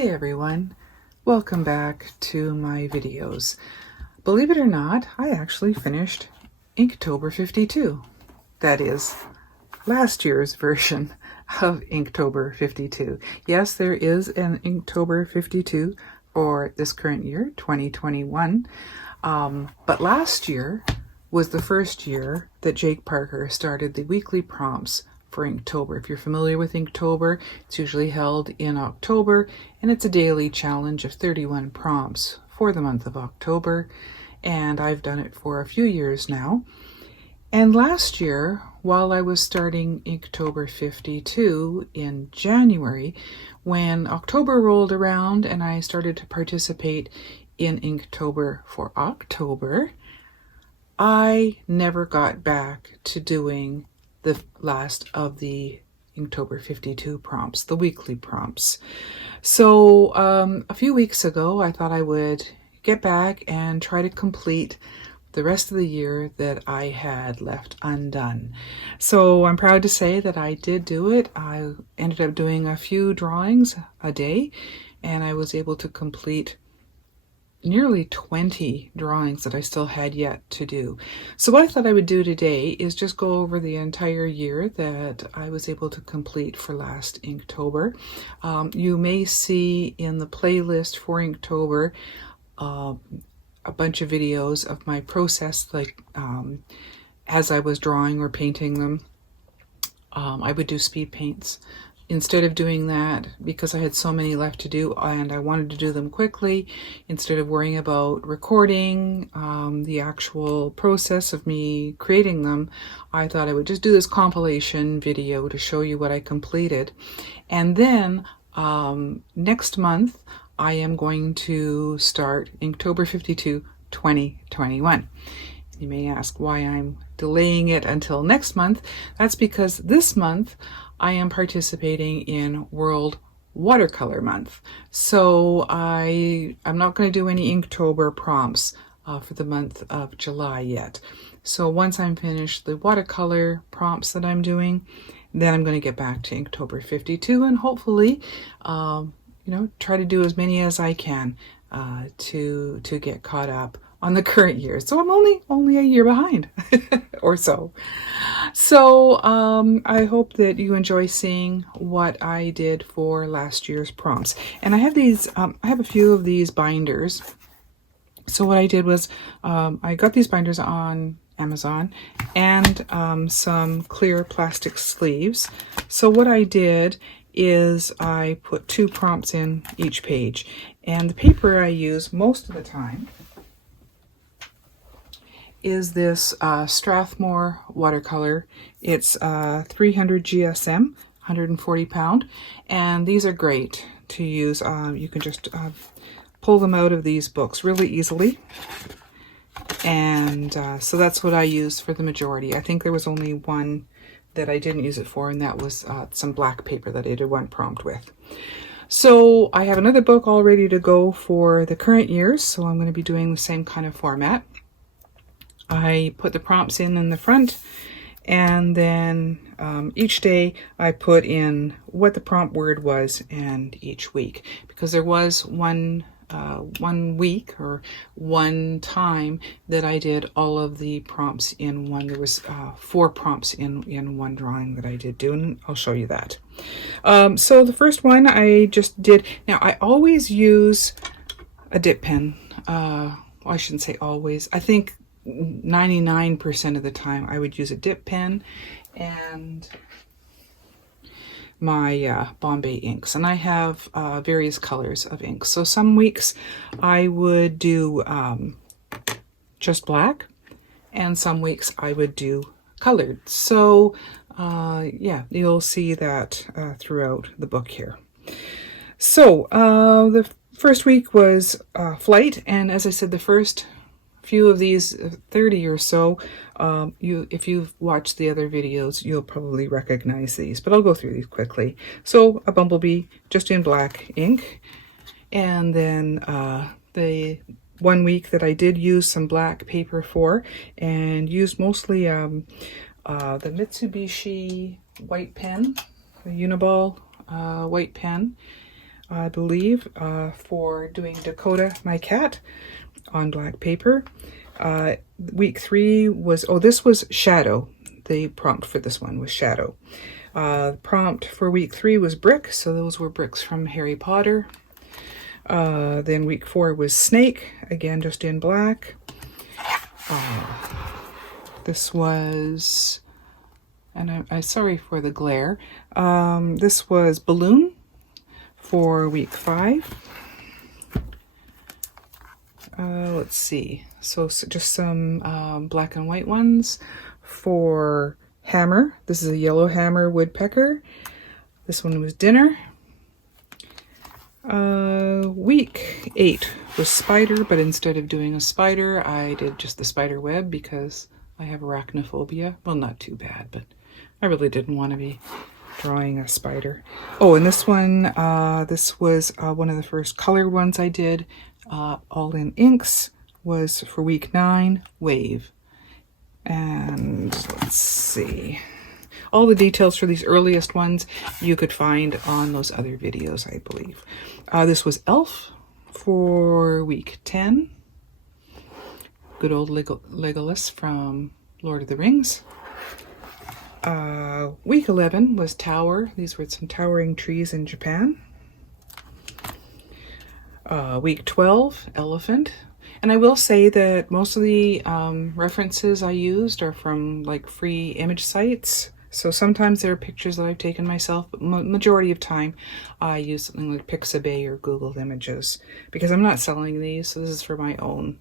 Hey everyone, welcome back to my videos. Believe it or not, I actually finished Inktober 52. That is last year's version of Inktober 52. Yes, there is an Inktober 52 for this current year, 2021. But last year was the first year that Jake Parker started the weekly prompts for Inktober. If you're familiar with Inktober, it's usually held in October, and it's a daily challenge of 31 prompts for the month of October, and I've done it for a few years now. And last year, while I was starting Inktober 52 in January, when October rolled around and I started to participate in Inktober for October, I never got back to doing the last of the Inktober 52 prompts, the weekly prompts. So a few weeks ago, I thought I would get back and try to complete the rest of the year that I had left undone. So I'm proud to say that I did do it. I ended up doing a few drawings a day, and I was able to complete nearly 20 drawings that I still had yet to do. So what I thought I would do today is just go over the entire year that I was able to complete for last Inktober. You may see in the playlist for Inktober a bunch of videos of my process, like as I was drawing or painting them. I would do speed paints. Instead of doing that, because I had so many left to do and I wanted to do them quickly, instead of worrying about recording the actual process of me creating them, I thought I would just do this compilation video to show you what I completed. And then next month, I am going to start Inktober 52 2021. You may ask why I'm delaying it until next month. That's because this month I am participating in World Watercolor Month. So I'm not going to do any Inktober prompts for the month of July yet. So once I'm finished the watercolor prompts that I'm doing, then I'm going to get back to Inktober 52 and hopefully, try to do as many as I can to get caught up on the current year. So I'm only a year behind or so. So I hope that you enjoy seeing what I did for last year's prompts. And I have these, I have a few of these binders. So what I did was I got these binders on Amazon and some clear plastic sleeves. So what I did is I put 2 prompts in each page. And the paper I use most of the time is this Strathmore watercolor. It's 300 GSM, 140 pound, and these are great to use. You can just pull them out of these books really easily, and so that's what I use for the majority. I think there was only one that I didn't use it for, and that was some black paper that I did one prompt with. So I have another book all ready to go for the current year, so I'm going to be doing the same kind of format. I put the prompts in the front, and then each day I put in what the prompt word was and each week, because there was one week or one time that I did all of the prompts in one. There was 4 prompts in one drawing that I did do, and I'll show you that. So the first one I just did. Now I always use a dip pen. Well, I shouldn't say always. I think 99% of the time I would use a dip pen and my Bombay inks, and I have various colors of ink. So some weeks I would do just black, and some weeks I would do colored. So yeah, you'll see that throughout the book here. So the first week was flight, and as I said, the first few of these 30 or so, if you've watched the other videos, you'll probably recognize these, but I'll go through these quickly. So a bumblebee just in black ink, and then the 1 week that I did use some black paper for, and used mostly the Mitsubishi white pen, the Uniball white pen. I believe, for doing Dakota, my cat, on black paper. Week 3 was, this was Shadow. The prompt for this one was Shadow. The prompt for week 3 was brick, so those were bricks from Harry Potter. Then week 4 was Snake, again just in black. This was, and I'm sorry for the glare, this was Balloon for week 5. Let's see, so just some black and white ones for Hammer. This is a yellow hammer woodpecker. This one was Dinner. Week 8 was Spider, but instead of doing a spider, I did just the spider web because I have arachnophobia. Well, not too bad, but I really didn't want to be drawing a spider. Oh, and this one, this was one of the first colored ones I did, all in inks, was for week 9, Wave. And let's see, all the details for these earliest ones you could find on those other videos, I believe. This was Elf for week 10. Good old Legolas from Lord of the Rings. Week 11 was Tower. These were some towering trees in Japan. Week 12, Elephant. And I will say that most of the references I used are from like free image sites. So sometimes there are pictures that I've taken myself, but majority of time I use something like Pixabay or Google Images because I'm not selling these, so this is for my own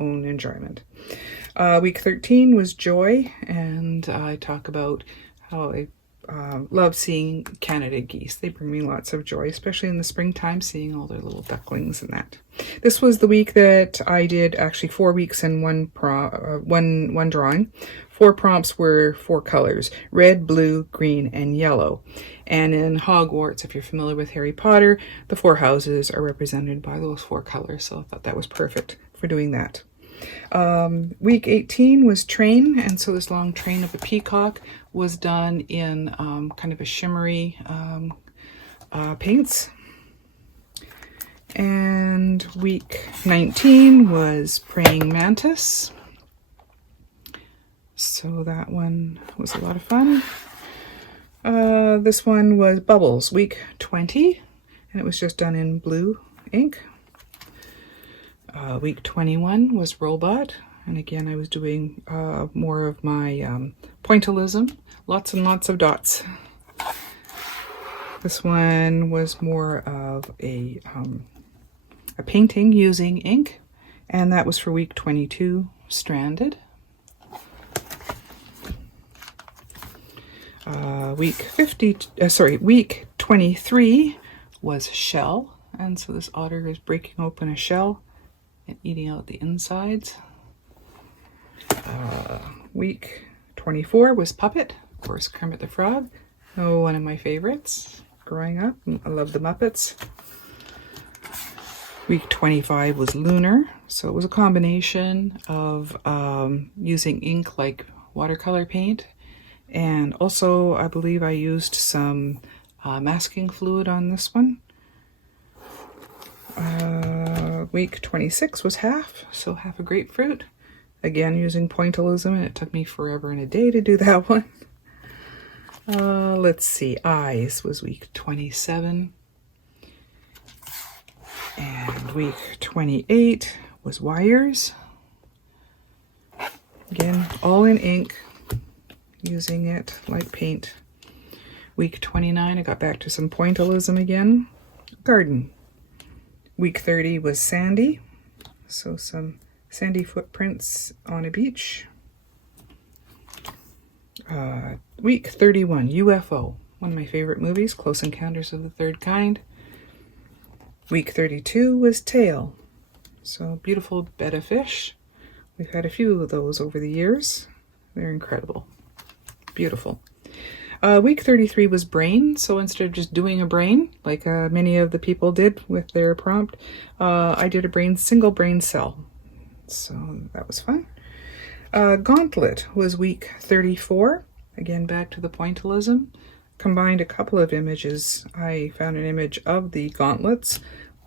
enjoyment. Week 13 was Joy, and I talk about how I love seeing Canada geese. They bring me lots of joy, especially in the springtime, seeing all their little ducklings and that. This was the week that I did actually 4 weeks in one drawing. 4 prompts were 4 colors: red, blue, green, and yellow. And in Hogwarts, if you're familiar with Harry Potter, the 4 houses are represented by those 4 colors. So I thought that was perfect for doing that. Week 18 was Train, and so this long train of a peacock was done in kind of a shimmery paints. And week 19 was Praying Mantis. So that one was a lot of fun. This one was Bubbles, week 20, and it was just done in blue ink. Week 21 was Robot, and again I was doing more of my pointillism, lots and lots of dots. This one was more of a painting using ink, and that was for week 22, Stranded. Week 23 was Shell, and so this otter is breaking open a shell and eating out the insides. Week 24 was Puppet, of course, Kermit the Frog. Oh, one of my favorites growing up. I love the Muppets. Week 25 was Lunar, so it was a combination of using ink like watercolor paint, and also I believe I used some masking fluid on this one. Week 26 was Half, so Half a Grapefruit. Again, using pointillism, and it took me forever and a day to do that one. Let's see, Eyes was week 27. And week 28 was Wires. Again, all in ink, using it like paint. Week 29, I got back to some pointillism again. Garden. Week 30 was Sandy, so some sandy footprints on a beach. Week 31, UFO, one of my favorite movies, Close Encounters of the Third Kind. Week 32 was Tail, so beautiful bed of fish. We've had a few of those over the years. They're incredible, beautiful. Week 33 was Brain, so instead of just doing a brain, like many of the people did with their prompt, I did a single brain cell. So that was fun. Gauntlet was week 34. Again, back to the pointillism. combined a couple of images. I found an image of the gauntlets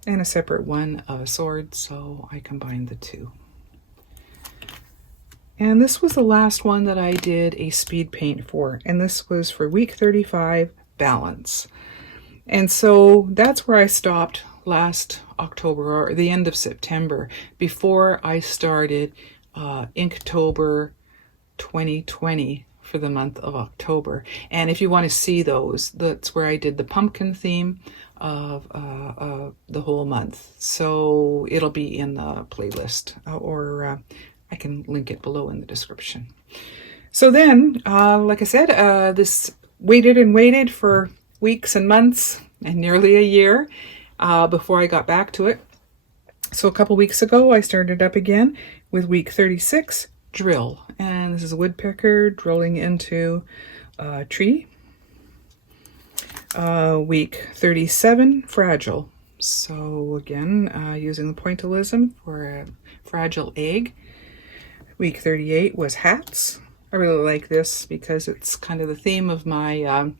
and a separate one of a sword, so I combined the two. And this was the last one that I did a speed paint for, and this was for week 35, balance. And so that's where I stopped last October, or the end of September, before I started Inktober 2020 for the month of October. And if you want to see those, that's where I did the pumpkin theme of the whole month. So it'll be in the playlist, or I can link it below in the description. So then, like I said, this waited and waited for weeks and months and nearly a year before I got back to it. So a couple weeks ago, I started up again with week 36, drill. And this is a woodpecker drilling into a tree. Week 37, fragile. So again, using the pointillism for a fragile egg. Week 38 was hats. I really like this because it's kind of the theme of my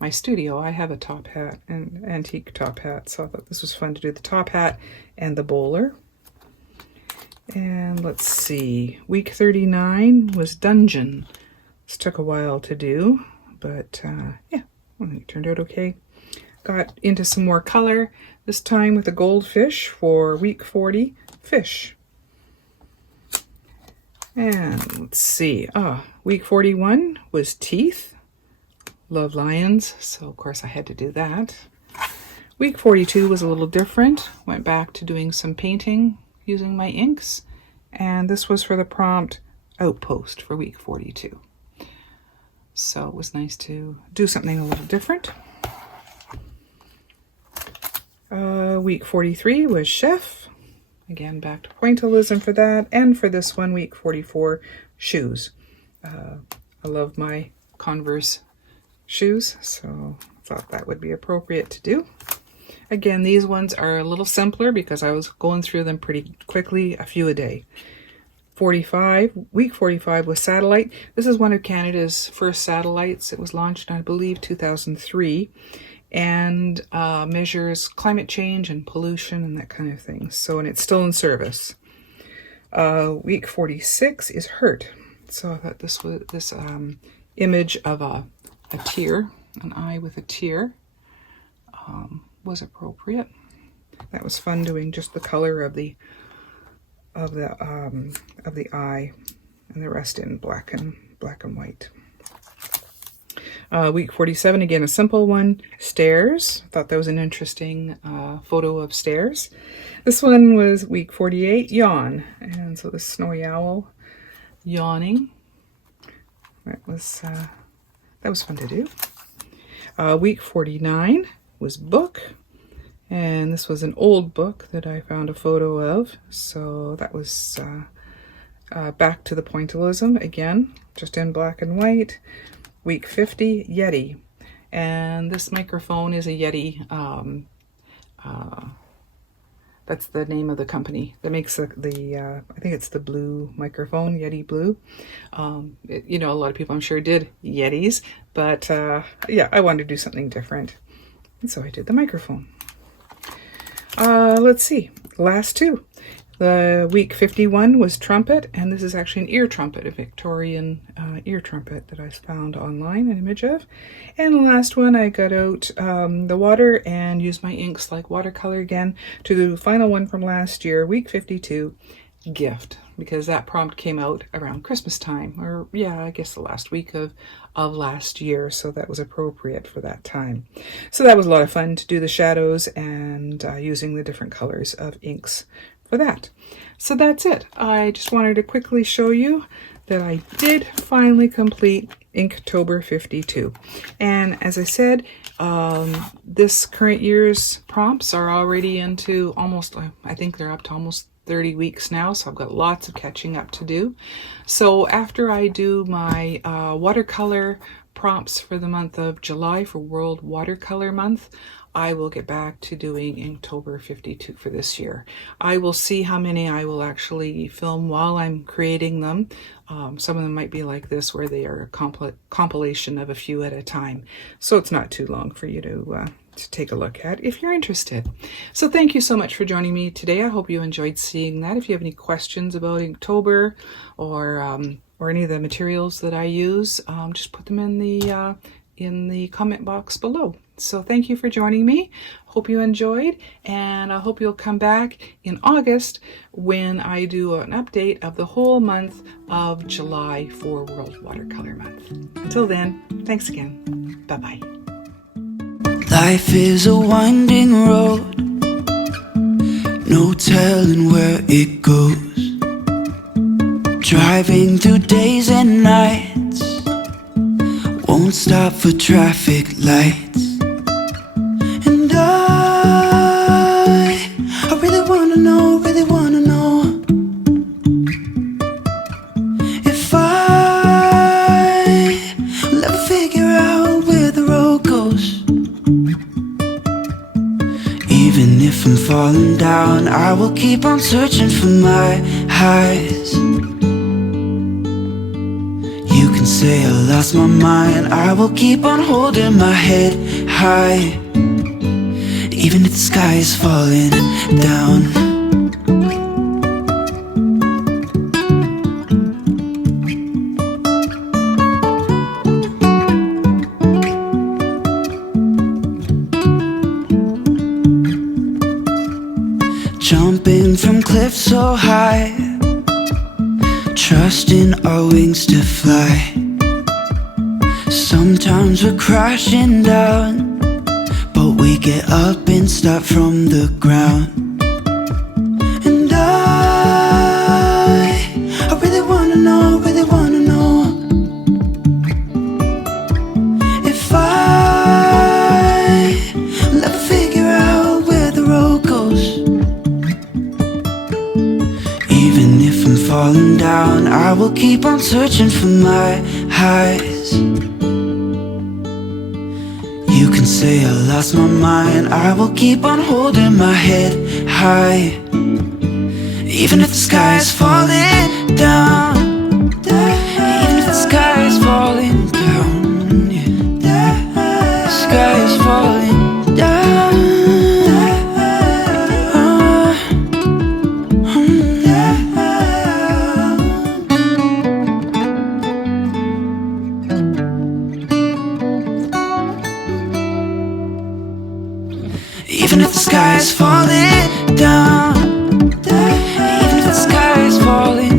my studio. I have a top hat, an antique top hat, so I thought this was fun to do the top hat and the bowler. And let's see, week 39 was dungeon. This took a while to do, but yeah, well, it turned out okay. Got into some more color, this time with a goldfish for week 40, fish. And let's see, week 41 was teeth. Love lions, so of course I had to do that. Week 42 was a little different. Went back to doing some painting using my inks, and this was for the prompt outpost for week 42. So it was nice to do something a little different. Week 43 was chef. Again, back to pointillism for that, and for this one, week 44, shoes. I love my Converse shoes, so I thought that would be appropriate to do. Again, these ones are a little simpler because I was going through them pretty quickly, a few a day. Week 45 was satellite. This is one of Canada's first satellites. It was launched, I believe, 2003, and measures climate change and pollution and that kind of thing. So, and it's still in service. Week 46 is hurt. So I thought this was this image of a tear, an eye with a tear, was appropriate. That was fun doing just the color of the eye, and the rest in black and white. Week 47, again a simple one. Stairs. Thought that was an interesting photo of stairs. This one was week 48, yawn, and so the snowy owl yawning. That was fun to do. Week 49 was book, and this was an old book that I found a photo of, so that was back to the pointillism again, just in black and white. Week 50, Yeti, and this microphone is a Yeti. That's the name of the company that makes I think it's the blue microphone, Yeti Blue. You know, a lot of people I'm sure did Yetis, but yeah, I wanted to do something different, and so I did the microphone. Let's see, last two. The week 51 was trumpet, and this is actually an ear trumpet, a Victorian ear trumpet that I found online, an image of. And the last one, I got out the water and used my inks like watercolor again to do the final one from last year, week 52, gift, because that prompt came out around Christmas time, or yeah, I guess the last week of last year, so that was appropriate for that time. So that was a lot of fun to do the shadows and using the different colors of inks for that. So that's it. I just wanted to quickly show you that I did finally complete Inktober 52. And as I said, this current year's prompts are already into almost, I think they're up to almost 30 weeks now, so I've got lots of catching up to do. So after I do my watercolor prompts for the month of July for World Watercolor Month. I will get back to doing Inktober 52 for this year. I will see how many I will actually film while I'm creating them. Some of them might be like this, where they are a compilation of a few at a time. So it's not too long for you to take a look at if you're interested. So thank you so much for joining me today. I hope you enjoyed seeing that. If you have any questions about Inktober or any of the materials that I use, just put them in the comment box below. So thank you for joining me. Hope you enjoyed, and I hope you'll come back in August when I do an update of the whole month of July for World Watercolor Month. Until then, thanks again. Bye-bye. Life is a winding road, no telling where it goes. Driving through days and nights, won't stop for traffic lights. And I really wanna know if I'll ever figure out where the road goes. Even if I'm falling down, I will keep on searching for my highs. You can say I lost my mind, I will keep on holding my head high. Even if the sky is falling down. Jumping from cliffs so high, trusting our wings to fly. Sometimes we're crashing down, but we get up and start from the ground. And I really wanna know if I'll ever figure out where the road goes. Even if I'm falling down, I will keep on searching for my highs. You can say I lost my mind, I will keep on holding my head high. Even if the sky is falling down, even if the sky is falling down, yeah. The sky is falling down. Even if the sky is falling down, even if the sky is falling